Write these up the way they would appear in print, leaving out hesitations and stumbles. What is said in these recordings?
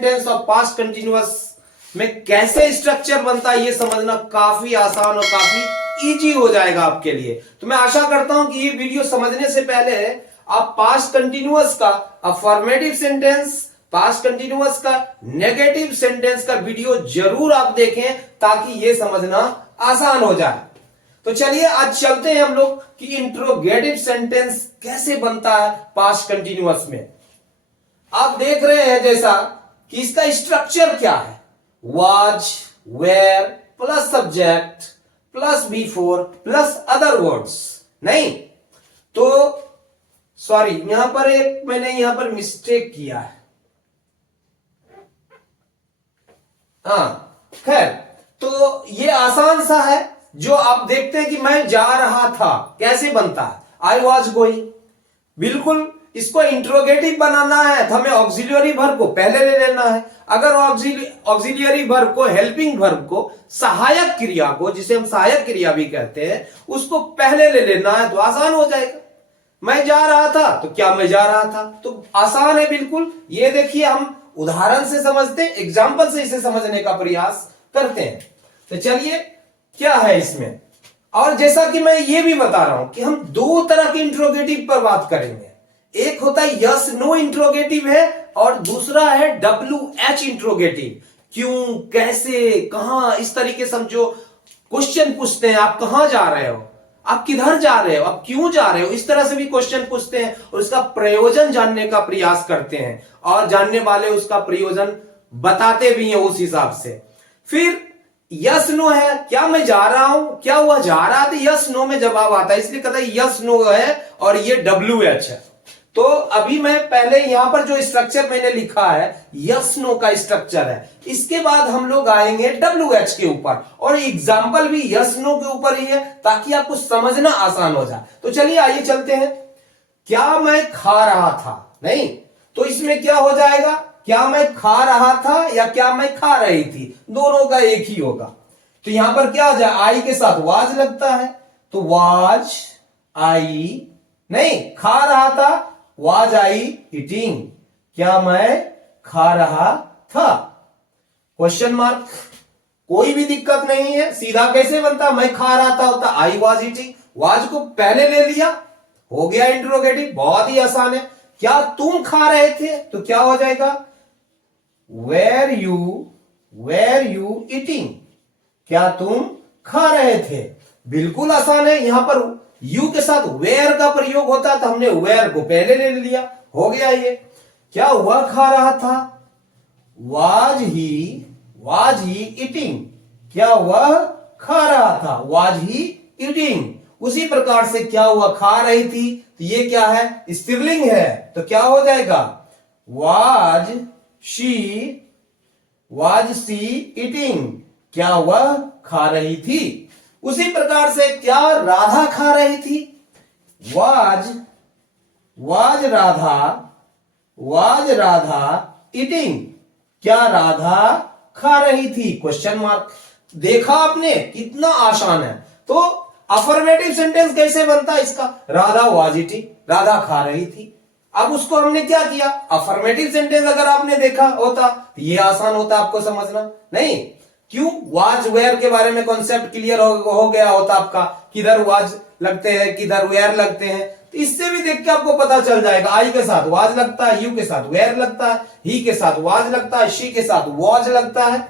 Sentence और past continuous में कैसे स्ट्रक्चर बनता है ये समझना काफी आसान और काफी इजी हो जाएगा आपके लिए। तो मैं आशा करता हूं कि ये वीडियो समझने से पहले आप पास्ट कंटिन्यूअस का अफर्मेटिव सेंटेंस, पास्ट कंटिन्यूअस का नेगेटिव सेंटेंस का वीडियो जरूर आप देखें ताकि ये समझना आसान हो जाए। तो चलिए आज चलते हैं हम लोग कि इंट्रोगेटिव सेंटेंस कैसे बनता है पास्ट कंटिन्यूअस में। आप देख रहे हैं जैसा कि इसका स्ट्रक्चर क्या है, was, were plus subject plus before plus other words. नहीं तो सॉरी, यहां पर एक मैंने यहां पर मिस्टेक किया है। खैर, तो ये आसान सा है जो आप देखते हैं कि मैं जा रहा था कैसे बनता है, आई वॉज गोइंग। बिल्कुल इसको इंट्रोगेटिव बनाना है तो हमें ऑक्सिलियरी वर्ब को पहले ले लेना है। अगर ऑक्सिलियरी वर्ब को, हेल्पिंग वर्ब को, सहायक क्रिया को, जिसे हम सहायक क्रिया भी कहते हैं, उसको पहले ले लेना है तो आसान हो जाएगा। मैं जा रहा था तो क्या मैं जा रहा था, तो आसान है बिल्कुल। ये देखिए हम उदाहरण से समझते हैं, एग्जाम्पल से इसे समझने का प्रयास करते हैं। तो चलिए क्या है इसमें, और जैसा कि मैं ये भी बता रहा हूं कि हम दो तरह के इंट्रोगेटिव पर बात करेंगे। एक होता है यस नो इंट्रोगेटिव है और दूसरा है WH इंट्रोगेटिव। क्यों, कैसे, कहां, इस तरीके समझो क्वेश्चन पूछते हैं। आप कहां जा रहे हो, आप किधर जा रहे हो, आप क्यों जा रहे हो, इस तरह से भी क्वेश्चन पूछते हैं और इसका प्रयोजन जानने का प्रयास करते हैं और जानने वाले उसका प्रयोजन बताते भी हैं उस हिसाब से। फिर यस नो है, क्या मैं जा रहा हूं, क्या हुआ जा रहा था, यस नो में जवाब आता है, इसलिए कहता है यस नो है और ये WH है। तो अभी मैं पहले यहां पर जो स्ट्रक्चर मैंने लिखा है यस नो का स्ट्रक्चर है, इसके बाद हम लोग आएंगे WH के ऊपर और एग्जाम्पल भी यस नो के ऊपर ही है ताकि आपको समझना आसान हो जाए। तो चलिए आइए चलते हैं। क्या मैं खा रहा था, नहीं तो इसमें क्या हो जाएगा, क्या मैं खा रहा था या क्या मैं खा रही थी, दोनों का एक ही होगा। तो यहां पर क्या हो जाए, आई के साथ वाज लगता है तो वाज आई, नहीं खा रहा था वाज आई ईटिंग, क्या मैं खा रहा था, क्वेश्चन मार्क। कोई भी दिक्कत नहीं है, सीधा कैसे बनता, मैं खा रहा था होता आई वाज ईटिंग, वाज को पहले ले लिया, हो गया इंट्रोगेटिव, बहुत ही आसान है। क्या तुम खा रहे थे तो क्या हो जाएगा, वेर यू ईटिंग, क्या तुम खा रहे थे। बिल्कुल आसान है, यहां पर यू के साथ वेयर का प्रयोग होता है तो हमने वेयर को पहले ले लिया, हो गया ये। क्या हुआ खा रहा था, वाज ही ईटिंग, क्या हुआ खा रहा था, वाज ही ईटिंग। उसी प्रकार से क्या हुआ खा रही थी, तो ये क्या है, स्त्रीलिंग है तो क्या हो जाएगा, वाज शी ईटिंग, क्या हुआ खा रही थी। उसी प्रकार से क्या राधा खा रही थी, वाज राधा ईटिंग, क्या राधा खा रही थी, क्वेश्चन मार्क। देखा आपने कितना आसान है। तो अफर्मेटिव सेंटेंस कैसे बनता है इसका, राधा वाज ईटिंग, राधा खा रही थी। अब उसको हमने क्या किया, अफर्मेटिव सेंटेंस अगर आपने देखा होता तो ये आसान होता आपको समझना। नहीं क्यों, वाज वेयर के बारे में कॉन्सेप्ट क्लियर हो गया होता आपका, किधर वाज लगते हैं किधर वेयर लगते हैं, तो इससे भी देख के आपको पता चल जाएगा। आई के साथ वाज लगता है, यू के साथ वेयर लगता है, ही के साथ वाज लगता है, शी के साथ वॉज लगता है,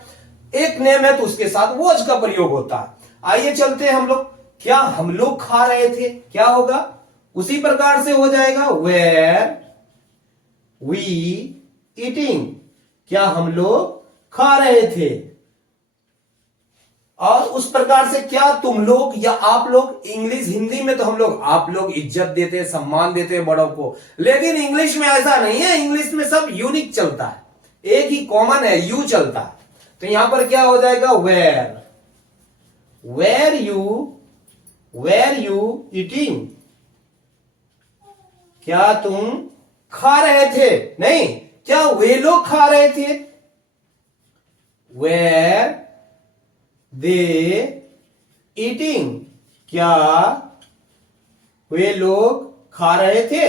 एक नेम है तो उसके साथ वॉज का प्रयोग होता है। आइए चलते हैं हम लोग, क्या हम लोग खा रहे थे, क्या होगा, उसी प्रकार से हो जाएगा वेयर वी ईटिंग, क्या हम लोग खा रहे थे। और उस प्रकार से क्या तुम लोग या आप लोग, इंग्लिश हिंदी में तो हम लोग आप लोग इज्जत देते हैं, सम्मान देते हैं बड़ों को, लेकिन इंग्लिश में ऐसा नहीं है। इंग्लिश में सब यूनिक चलता है, एक ही कॉमन है, यू चलता है। तो यहां पर क्या हो जाएगा, वेर यू ईटिंग, क्या तुम खा रहे थे, नहीं क्या वे लोग खा रहे थे, वेर दे ईटिंग, क्या वे लोग खा रहे थे।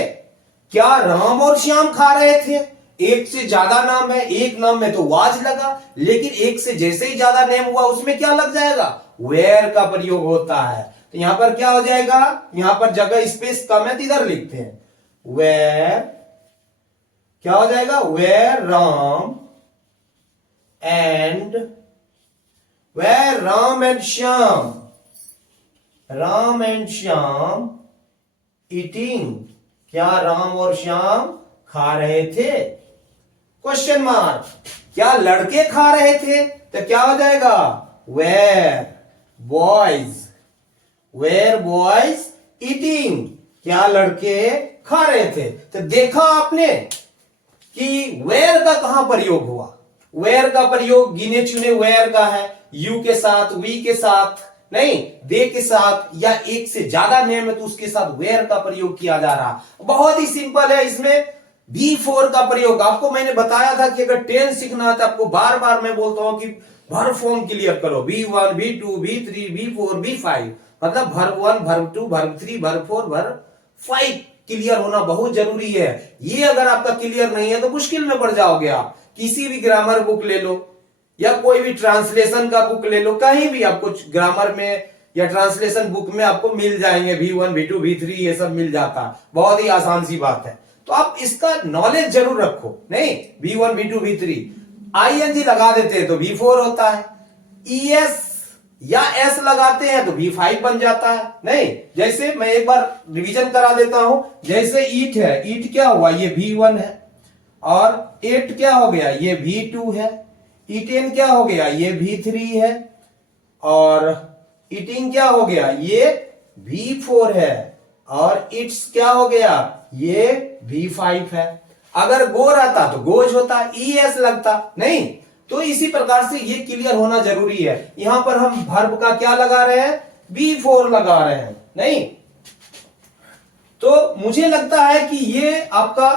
क्या राम और श्याम खा रहे थे, एक से ज्यादा नाम है, एक नाम में तो वाज लगा, लेकिन एक से जैसे ही ज्यादा नेम हुआ उसमें क्या लग जाएगा, वेयर का प्रयोग होता है। तो यहां पर क्या हो जाएगा, यहां पर जगह स्पेस कम है तो इधर लिखते हैं वेयर, क्या हो जाएगा, where Ram and Shyam, Ram and Shyam eating, क्या राम और श्याम खा रहे थे, क्वेश्चन मार्क, क्या लड़के खा रहे थे, तो क्या हो जाएगा, वेयर बॉयज ईटिंग, क्या लड़के खा रहे थे। तो देखा आपने कि वेयर का कहां प्रयोग हुआ, वेयर का प्रयोग गिने चुने वेयर का है, यू के साथ, वी के साथ नहीं, दे के साथ, या एक से ज्यादा नेम है तो उसके साथ वेयर का प्रयोग किया जा रहा। बहुत ही सिंपल है, इसमें V4 का प्रयोग आपको मैंने बताया था कि अगर टेंस सीखना है तो आपको बार बार मैं बोलता हूं कि वर्ब फॉर्म क्लियर करो, V1 V2 V3 V4 V5, मतलब verb 1 verb 2 verb 3 verb 4 verb 5 clear होना बहुत जरूरी है। ये अगर आपका क्लियर नहीं है तो मुश्किल में पड़ जाओगे आप। किसी भी ग्रामर बुक ले लो या कोई भी ट्रांसलेशन का बुक ले लो, कहीं भी आपको ग्रामर में या ट्रांसलेशन बुक में आपको मिल जाएंगे, V1 V2 V3 ये सब मिल जाता, बहुत ही आसान सी बात है। तो आप इसका नॉलेज जरूर रखो। नहीं, V1 V2 V3 ING लगा देते हैं तो V4 होता है, ES या S लगाते हैं तो V5 बन जाता है। नहीं, जैसे मैं एक बार रिवीजन करा देता हूं, जैसे ईट है, ईट क्या हुआ, ये V1 है, और एट क्या हो गया, ये V2 है, ईटेन क्या हो गया, ये V3 है, और ईटिंग क्या हो गया, ये V4 है, और इट्स क्या हो गया, ये V5 है। अगर गो रहता तो गोज होता, ES लगता, नहीं। तो इसी प्रकार से ये क्लियर होना जरूरी है। यहां पर हम वर्ब का क्या लगा रहे हैं, V4 लगा रहे हैं। नहीं, तो मुझे लगता है कि ये आपका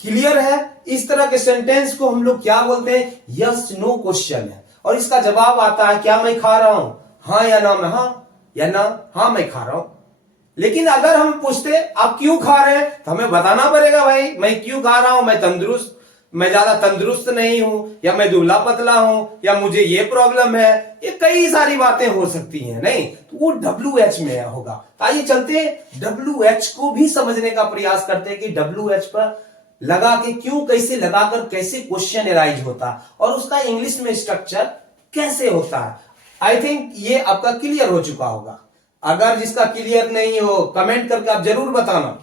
क्लियर है। इस तरह के सेंटेंस को हम लोग क्या बोलते हैं, यस नो क्वेश्चन है, और इसका जवाब आता है क्या मैं खा रहा हूं, हाँ या ना, मैं हाँ या ना, हाँ मैं खा रहा हूं। लेकिन अगर हम पूछते आप क्यों खा रहे हैं, तो हमें बताना पड़ेगा भाई मैं क्यों खा रहा हूं, मैं ज्यादा तंदुरुस्त नहीं हूं, या मैं दुबला पतला हूं, या मुझे ये प्रॉब्लम है, ये कई सारी बातें हो सकती हैं। नहीं, तो वो WH में होगा। आइए चलते हैं WH को भी समझने का प्रयास करते हैं कि WH पर लगा के क्यों, कैसे लगाकर कैसे क्वेश्चन एराइज होता, और उसका इंग्लिश में स्ट्रक्चर कैसे होता है। आई थिंक ये आपका क्लियर हो चुका होगा। अगर जिसका क्लियर नहीं हो कमेंट करके आप जरूर बताना।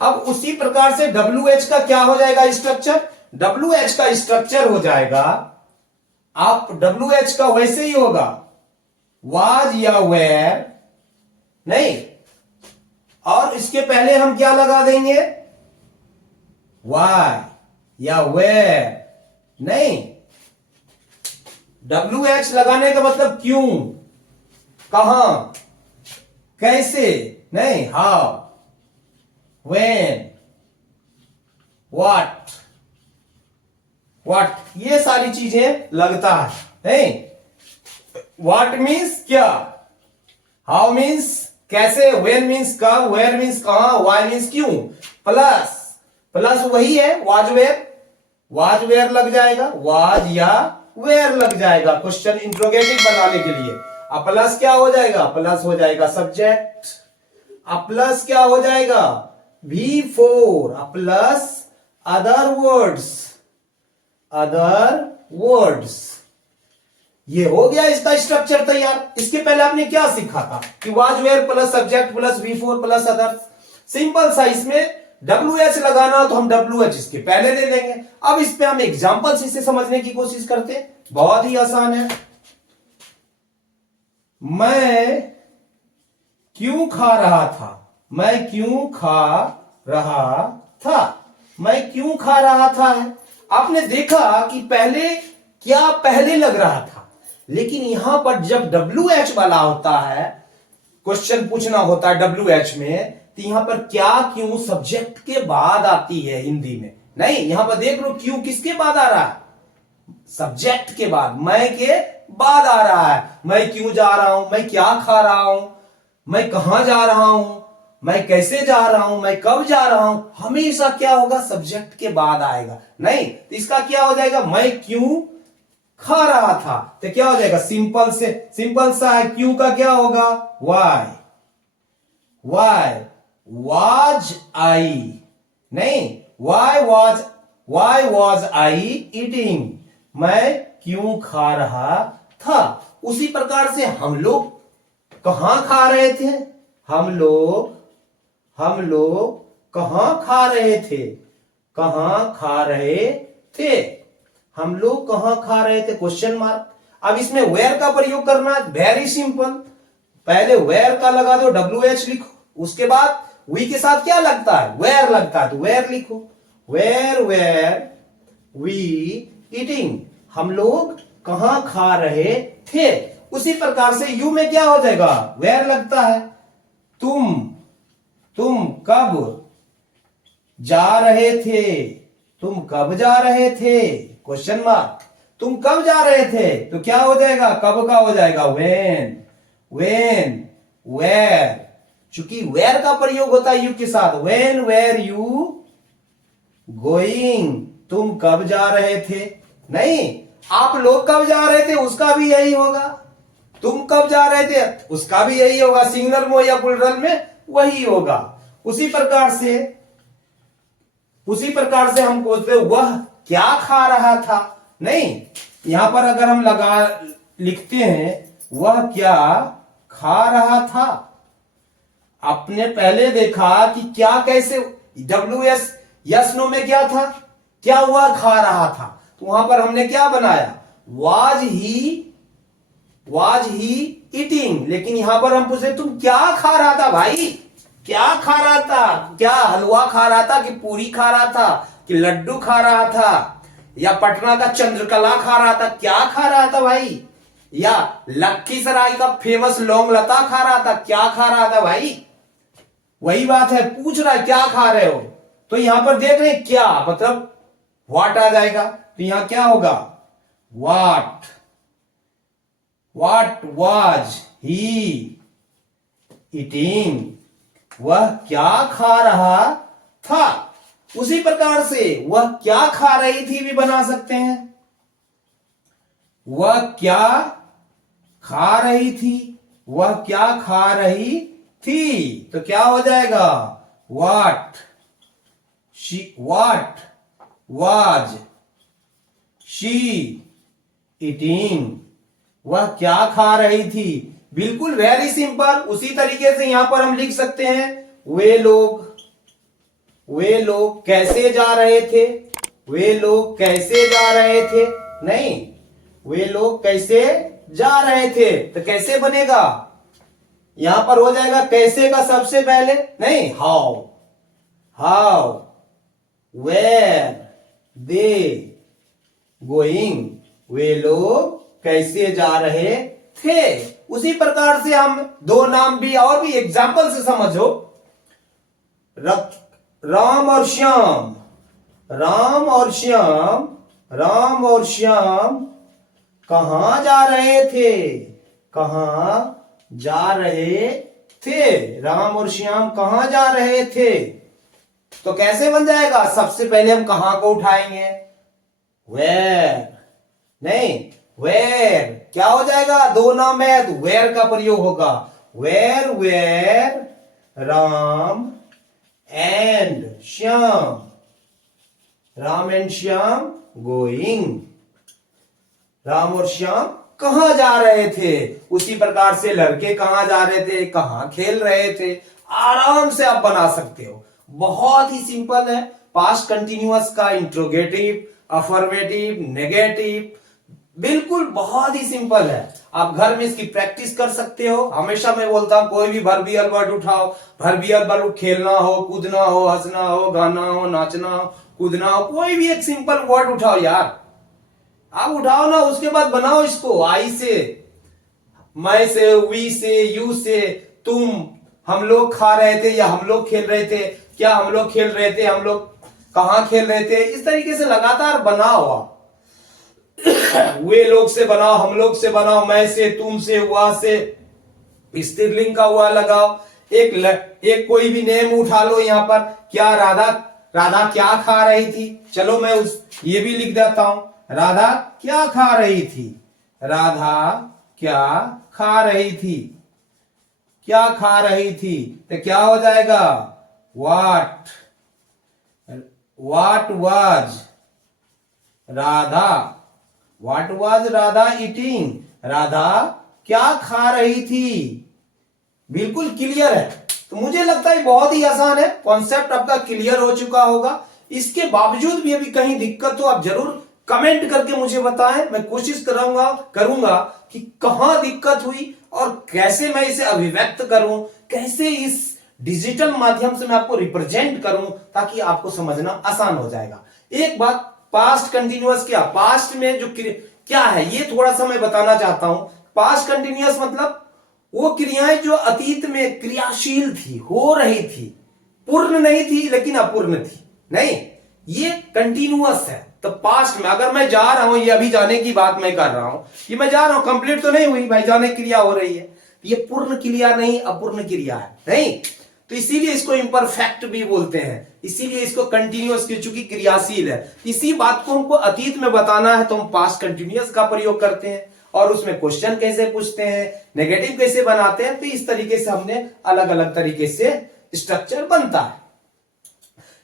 अब उसी प्रकार से WH का क्या हो जाएगा स्ट्रक्चर, WH का स्ट्रक्चर हो जाएगा, आप WH का वैसे ही होगा, वाज या वेयर, नहीं, और इसके पहले हम क्या लगा देंगे, वाई या वेयर, नहीं। WH लगाने का मतलब क्यों, कहां, कैसे, नहीं, हाउ, when, what, ये सारी चीजें लगता है। नहीं, what मीन्स क्या, how मीन्स कैसे, when मीन्स कब, where मीन्स कहां, why मीन्स क्यों, प्लस वही है वाज वेयर लग जाएगा, वाज या वेयर लग जाएगा क्वेश्चन इंट्रोगेटिव बनाने के लिए। अब प्लस क्या हो जाएगा, प्लस हो जाएगा सब्जेक्ट, अब प्लस क्या हो जाएगा, V4, प्लस अदर वर्ड्स, ये हो गया इसका स्ट्रक्चर तैयार। इसके पहले आपने क्या सीखा था कि was where plus subject plus V4 plus other, simple सा। इसमें WH लगाना तो हम WH इसके पहले ले लेंगे। अब इस पे हम एग्जांपल्स इसे समझने की कोशिश करते हैं, बहुत ही आसान है। मैं क्यों खा रहा था, मैं क्यों खा रहा था, मैं क्यों खा रहा था है। आपने देखा कि पहले लग रहा था, लेकिन यहां पर जब WH वाला होता है, क्वेश्चन पूछना होता है WH में, तो यहां पर क्या क्यों सब्जेक्ट के बाद आती है हिंदी में, नहीं, यहां पर देख लो क्यों किसके बाद आ रहा है, सब्जेक्ट के बाद, मैं के बाद आ रहा है। मैं क्यों जा रहा हूं, मैं क्या खा रहा हूं, मैं कहां जा रहा हूं, मैं कैसे जा रहा हूं, मैं कब जा रहा हूं, हमेशा क्या होगा, सब्जेक्ट के बाद आएगा। नहीं तो इसका क्या हो जाएगा, मैं क्यों खा रहा था, तो क्या हो जाएगा, सिंपल सा है, क्यों का क्या होगा, वाई, वाज आई, नहीं, वाई वॉज आई ईटिंग, मैं क्यों खा रहा था। उसी प्रकार से हम लोग कहां खा रहे थे, हम लोग कहां खा रहे थे, हम लोग कहां खा रहे थे, क्वेश्चन मार्क। अब इसमें वेयर का प्रयोग करना है, वेरी सिंपल, पहले वेयर का लगा दो, WH लिखो, उसके बाद वी के साथ क्या लगता है, वेयर लगता है, तो वेयर लिखो, वेयर वी ईटिंग, हम लोग कहां खा रहे थे। उसी प्रकार से यू में क्या हो जाएगा, वेयर लगता है, तुम कब जा रहे थे, तुम कब जा रहे थे, क्वेश्चन मार्क, तुम कब जा रहे थे, तो क्या हो जाएगा, कब का हो जाएगा, वेयर, चूंकि वेयर का प्रयोग होता है यू के साथ, वेन वेर यू गोइंग, तुम कब जा रहे थे, नहीं, आप लोग कब जा रहे थे, उसका भी यही होगा, तुम कब जा रहे थे, उसका भी यही होगा, सिंगुलर में या प्लूरल में वही होगा। उसी प्रकार से हम बोलते वह क्या खा रहा था, नहीं, यहां पर अगर हम लिखते हैं वह क्या खा रहा था, आपने पहले देखा कि क्या कैसे WS यस नो में क्या था, क्या हुआ, खा रहा था, तो वहां पर हमने क्या बनाया, वाज ही ईटिंग, लेकिन यहां पर हम पूछे तुम क्या खा रहा था भाई, क्या खा रहा था, क्या हलवा खा रहा था कि पूरी खा रहा था कि लड्डू खा रहा था या पटना का चंद्रकला खा रहा था, क्या खा रहा था भाई, या लखीसराय का फेमस लौंग लता खा रहा था, क्या खा रहा था भाई, वही बात है, पूछ रहा है क्या खा रहे हो, तो यहां पर देख रहे हैं क्या मतलब व्हाट आ जाएगा, तो यहां क्या होगा, व्हाट वाज ही ईटिंग, वह क्या खा रहा था। उसी प्रकार से वह क्या खा रही थी भी बना सकते हैं, वह क्या खा रही थी, वह क्या खा रही थी, तो क्या हो जाएगा, व्हाट वाज शी ईटिंग, वह क्या खा रही थी, बिल्कुल वेरी सिंपल। उसी तरीके से यहां पर हम लिख सकते हैं वे लोग कैसे जा रहे थे, वे लोग कैसे जा रहे थे, नहीं, वे लोग कैसे जा रहे थे, तो कैसे बनेगा, यहां पर हो जाएगा कैसे का सबसे पहले, नहीं, हाउ वेर दे गोइंग, वे लोग कैसे जा रहे थे। उसी प्रकार से हम दो नाम भी और भी एग्जाम्पल से समझो, राम और श्याम कहां जा रहे थे, राम और श्याम कहां जा रहे थे, तो कैसे बन जाएगा, सबसे पहले हम कहां को उठाएंगे, वेर, नहीं, वेर क्या हो जाएगा, दो नाम है तो वेर का प्रयोग होगा, where Ram and Shyam going, Ram और श्याम कहां जा रहे थे। उसी प्रकार से लड़के कहां जा रहे थे, कहां खेल रहे थे, आराम से आप बना सकते हो, बहुत ही सिंपल है। पास्ट कंटिन्यूअस का इंट्रोगेटिव, अफर्मेटिव, नेगेटिव, बिल्कुल बहुत ही सिंपल है। आप घर में इसकी प्रैक्टिस कर सकते हो। हमेशा मैं बोलता हूं कोई भी वर्बियल वर्ड उठाओ, वर्बियल वर्ड खेलना हो, कूदना हो, हंसना हो, गाना हो, नाचना हो, कूदना हो, कोई भी एक सिंपल वर्ड उठाओ यार, आप उठाओ ना, उसके बाद बनाओ इसको आई से, मैं से, वी से, यू से, तुम, हम लोग खा रहे थे या हम लोग खेल रहे थे, क्या हम लोग खेल रहे थे, हम लोग कहां खेल रहे थे, इस तरीके से लगातार बना हुआ वे लोग से बनाओ, हम लोग से बनाओ, मैं से, तुम से, हुआ से, स्त्रीलिंग का हुआ लगाओ, एक कोई भी नेम उठा लो यहां पर। क्या राधा क्या खा रही थी, चलो मैं ये भी लिख देता हूं, राधा क्या खा रही थी, राधा क्या खा रही थी, क्या खा रही थी, तो क्या हो जाएगा, what was Radha, what was Radha eating, Radha क्या खा रही थी। बिल्कुल क्लियर है। तो मुझे लगता है बहुत ही आसान है, कॉन्सेप्ट आपका क्लियर हो चुका होगा। इसके बावजूद भी अभी कहीं दिक्कत हो आप जरूर कमेंट करके मुझे बताएं, मैं कोशिश करूंगा कि कहां दिक्कत हुई और कैसे मैं इसे अभिव्यक्त करूं, कैसे इस डिजिटल माध्यम से मैं आपको रिप्रेजेंट करूं ताकि आपको समझना आसान हो जाएगा। एक बात, पास्ट कंटिन्यूअस क्या, पास्ट में जो क्या है ये थोड़ा सा मैं बताना चाहता हूं। पास्ट कंटिन्यूअस मतलब वो क्रियाएं जो अतीत में क्रियाशील थी, हो रही थी, पूर्ण नहीं थी लेकिन अपूर्ण थी, नहीं, ये कंटिन्यूअस है। तो पास्ट में अगर मैं जा रहा हूं, ये अभी जाने की बात मैं कर रहा हूं, ये मैं जा रहा हूं, कंप्लीट तो नहीं हुई भाई, जाने क्रिया हो रही है, ये पूर्ण क्रिया नहीं अपूर्ण क्रिया है, नहीं, तो इसीलिए इसको इम्परफेक्ट भी बोलते हैं, इसीलिए इसको कंटिन्यूअस की चूंकि क्रियाशील है। इसी बात को हमको अतीत में बताना है तो हम पास्ट कंटिन्यूअस का प्रयोग करते हैं और उसमें क्वेश्चन कैसे पूछते हैं, नेगेटिव कैसे बनाते हैं, तो इस तरीके से हमने अलग अलग तरीके से स्ट्रक्चर बनता है।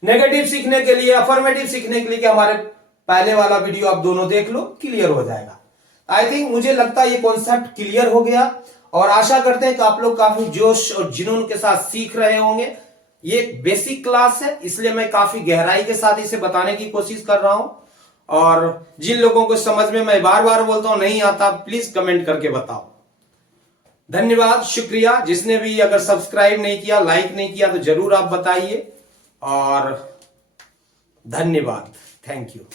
नेगेटिव सीखने के लिए, अफर्मेटिव सीखने के लिए हमारे पहले वाला वीडियो आप दोनों देख लो, क्लियर हो जाएगा। आई थिंक मुझे लगता है ये कॉन्सेप्ट क्लियर हो गया और आशा करते हैं कि आप लोग काफी जोश और जुनून के साथ सीख रहे होंगे। ये बेसिक क्लास है इसलिए मैं काफी गहराई के साथ इसे बताने की कोशिश कर रहा हूं और जिन लोगों को समझ में मैं बार बार बोलता हूं नहीं आता, प्लीज कमेंट करके बताओ। धन्यवाद, शुक्रिया। जिसने भी अगर सब्सक्राइब नहीं किया, लाइक नहीं किया तो जरूर आप बताइए और धन्यवाद, थैंक यू।